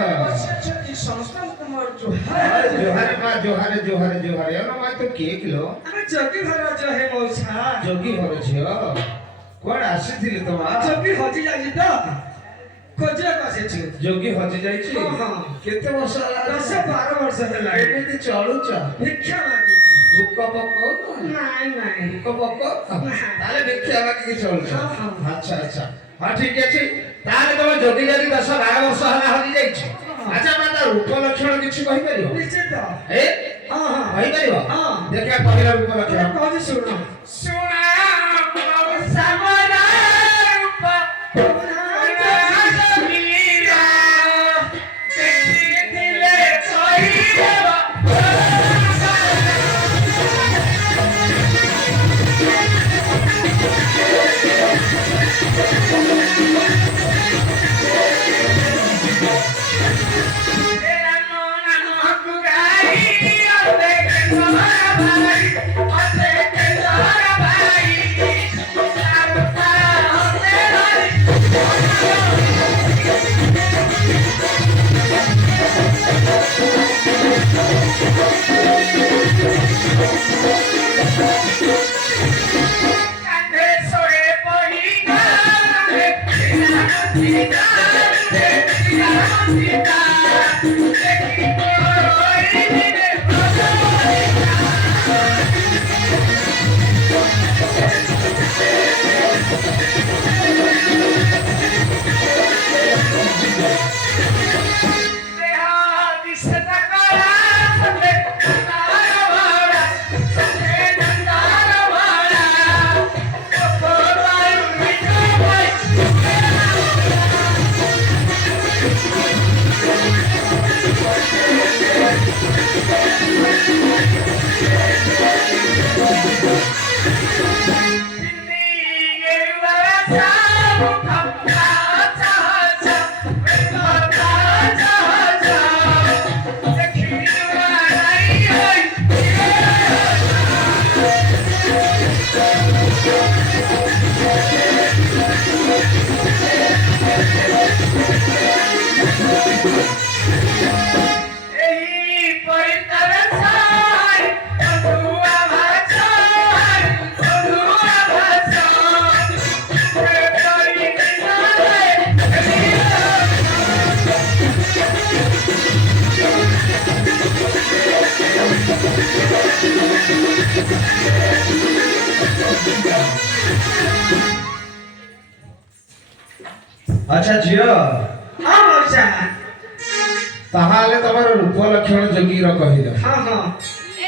संस्था कुमार जोहार जोहार मां जोहार जोहार जोहार एनो मां तो के किलो अरे जोगी घर जो है मौसा जोगी घर झियो कोन आसीथिले तो मां जोगी हजी जाई तो खोजे पासे छु जोगी हजी जाई छि हां केते वर्ष 10 12 वर्ष होला एमिति चलुच भिक्षा मागी भूक पको नहीं भूक पको ताले भिक्षा मागी चलुच अच्छा अच्छा हां ठीक अछि ताले तुम जोगी जदी 10 12 वर्ष होला हजी जाई छि अच्छा माता रूप लक्षण किछि कहि परियो निश्चित ए हां हां कहि परियो हां देखिया पहिला रूप लक्षण कहजी सुनो सुना मौसा मोरा रूप अच्छा झियो हां मौसा ताहाले तमर रूप लक्षण जोगी रो कहिलो हां हां